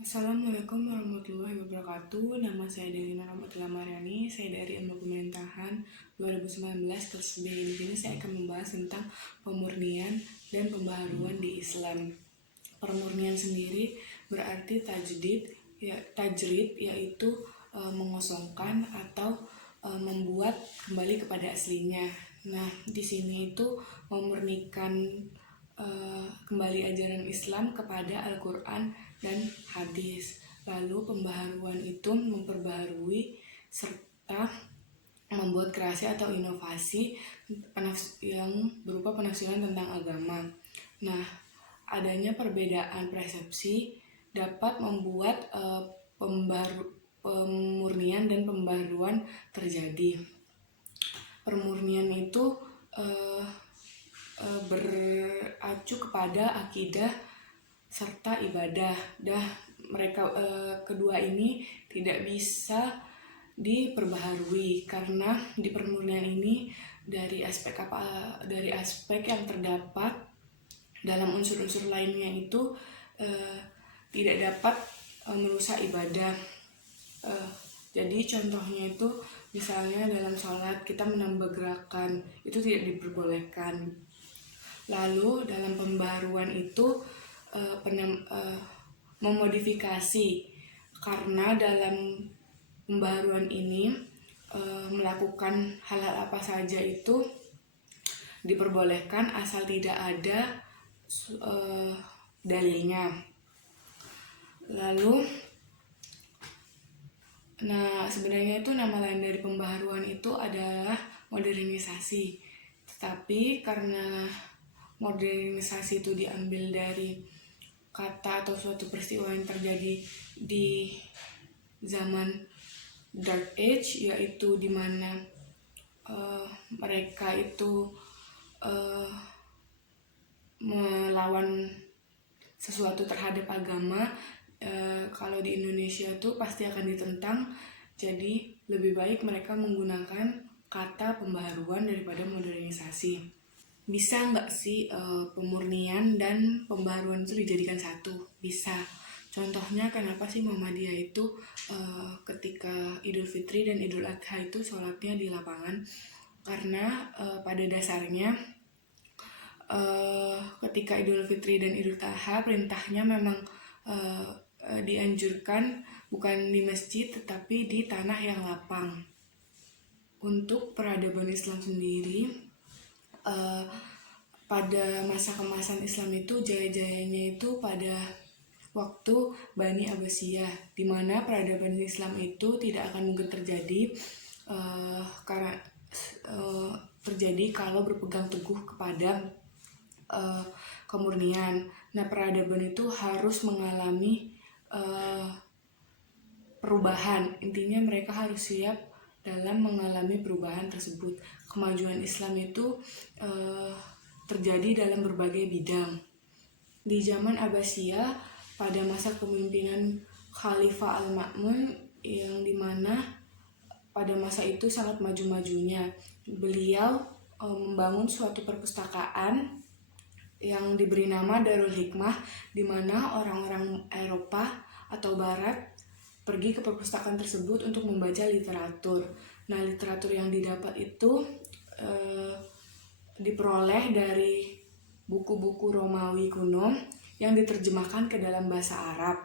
Assalamualaikum warahmatullahi wabarakatuh. Nama saya Delina Rahmatillah Mariani. Saya dari Ilmu Pemerintahan 2019 kelas B. Di sini saya akan membahas tentang pemurnian dan pembaharuan di Islam. Pemurnian sendiri berarti tajrid yaitu mengosongkan atau membuat kembali kepada aslinya. Nah, di sini itu memurnikan kembali ajaran Islam kepada Al-Quran dan hadis. Lalu pembaharuan itu memperbaharui serta membuat kreasi atau inovasi yang berupa penafsiran tentang agama. Nah, adanya perbedaan persepsi dapat membuat pemurnian dan pembaharuan terjadi. Pemurnian itu beracu kepada akidah serta ibadah. Mereka kedua ini tidak bisa diperbaharui karena di pemurnian ini dari aspek yang terdapat dalam unsur-unsur lainnya itu tidak dapat merusak ibadah. Jadi contohnya itu misalnya dalam sholat kita menambah gerakan itu tidak diperbolehkan. Lalu dalam pembaharuan itu memodifikasi, karena dalam pembaharuan ini melakukan hal-hal apa saja itu diperbolehkan asal tidak ada dalilnya. Lalu sebenarnya itu nama lain dari pembaharuan itu adalah modernisasi. Tetapi karena modernisasi itu diambil dari kata atau suatu peristiwa yang terjadi di zaman Dark Age, yaitu dimana mereka itu melawan sesuatu terhadap agama. Kalau di Indonesia tuh pasti akan ditentang. Jadi lebih baik mereka menggunakan kata pembaharuan daripada modernisasi. Bisa nggak sih pemurnian dan pembaharuan itu dijadikan satu? Bisa. Contohnya kenapa sih Muhammadiyah itu ketika Idul Fitri dan Idul Adha itu sholatnya di lapangan? Karena pada dasarnya ketika Idul Fitri dan Idul Adha perintahnya memang dianjurkan bukan di masjid tetapi di tanah yang lapang. Untuk peradaban Islam sendiri, pada masa kemasan Islam itu jaya-jayanya itu pada waktu Bani Abbasiyah, di mana peradaban Islam itu tidak akan mungkin terjadi karena terjadi kalau berpegang teguh kepada kemurnian. Nah, peradaban itu harus mengalami perubahan. Intinya mereka harus siap dalam mengalami perubahan tersebut. Kemajuan Islam itu terjadi dalam berbagai bidang. Di zaman Abbasiyah pada masa kepemimpinan Khalifah Al-Ma'mun, yang dimana pada masa itu sangat maju-majunya, beliau membangun suatu perpustakaan yang diberi nama Darul Hikmah, di mana orang-orang Eropa atau Barat pergi ke perpustakaan tersebut untuk membaca literatur. Nah, literatur yang didapat itu diperoleh dari buku-buku Romawi kuno yang diterjemahkan ke dalam bahasa Arab,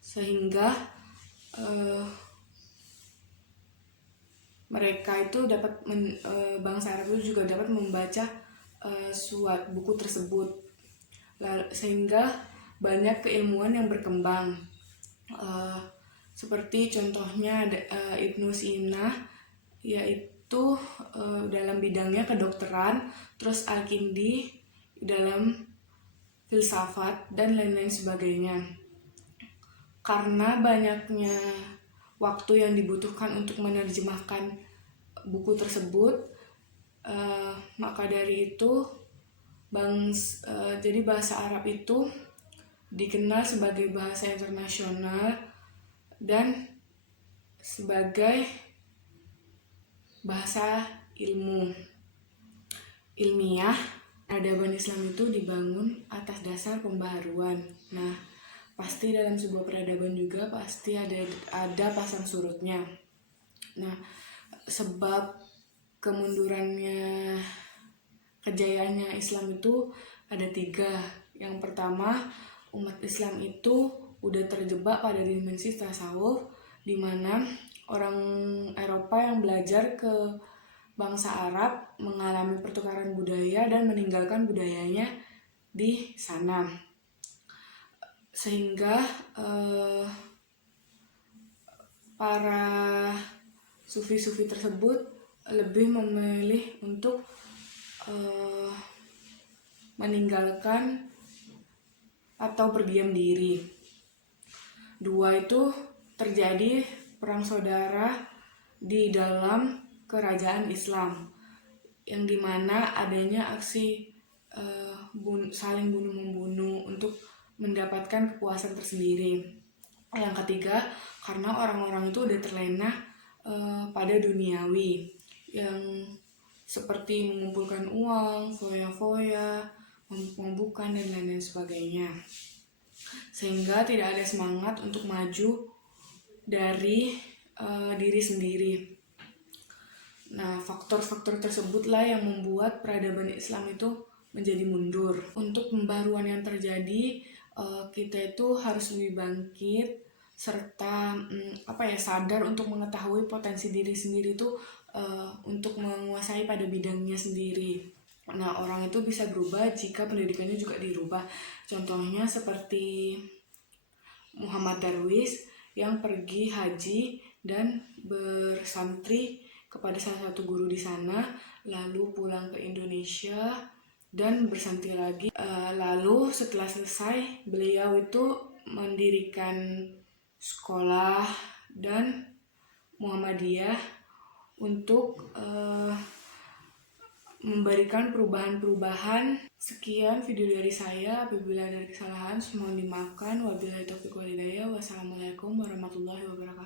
sehingga mereka itu bangsa Arab itu juga dapat membaca suatu buku tersebut, sehingga banyak keilmuan yang berkembang. Seperti contohnya Ibnu Sina, yaitu dalam bidangnya kedokteran, terus Al-Kindi dalam filsafat dan lain-lain sebagainya. Karena banyaknya waktu yang dibutuhkan untuk menerjemahkan buku tersebut, maka dari itu jadi bahasa Arab itu dikenal sebagai bahasa internasional dan sebagai bahasa ilmiah. Peradaban Islam itu dibangun atas dasar pembaharuan. Nah, pas pasti dalam sebuah peradaban juga pasti ada pasang surutnya. Nah, sebab kemundurannya, kejayaannya Islam itu ada 3. Yang pertama, umat Islam itu udah terjebak pada dimensi tasawuf, di mana orang Eropa yang belajar ke bangsa Arab mengalami pertukaran budaya dan meninggalkan budayanya di sana, sehingga para sufi-sufi tersebut lebih memilih untuk meninggalkan atau berdiam diri. 2 itu terjadi perang saudara di dalam kerajaan Islam, yang dimana adanya aksi saling bunuh-membunuh untuk mendapatkan kepuasan tersendiri. Yang ketiga, karena orang-orang itu udah terlena pada duniawi, yang seperti mengumpulkan uang, foya-foya, membukan dan lain-lain sebagainya, sehingga tidak ada semangat untuk maju dari diri sendiri. Nah, faktor-faktor tersebutlah yang membuat peradaban Islam itu menjadi mundur. Untuk pembaruan yang terjadi, kita itu harus lebih bangkit serta sadar untuk mengetahui potensi diri sendiri itu untuk menguasai pada bidangnya sendiri. Nah, orang itu bisa berubah jika pendidikannya juga dirubah. Contohnya seperti Muhammad Darwis yang pergi haji dan bersantri kepada salah satu guru di sana, lalu pulang ke Indonesia dan bersantri lagi. Lalu setelah selesai, beliau itu mendirikan sekolah dan Muhammadiyah untuk memberikan perubahan-perubahan. Sekian video dari saya. Apabila ada kesalahan, mohon dimaafkan. Wabillahi taufiq wal hidayah. Wassalamualaikum warahmatullahi wabarakatuh.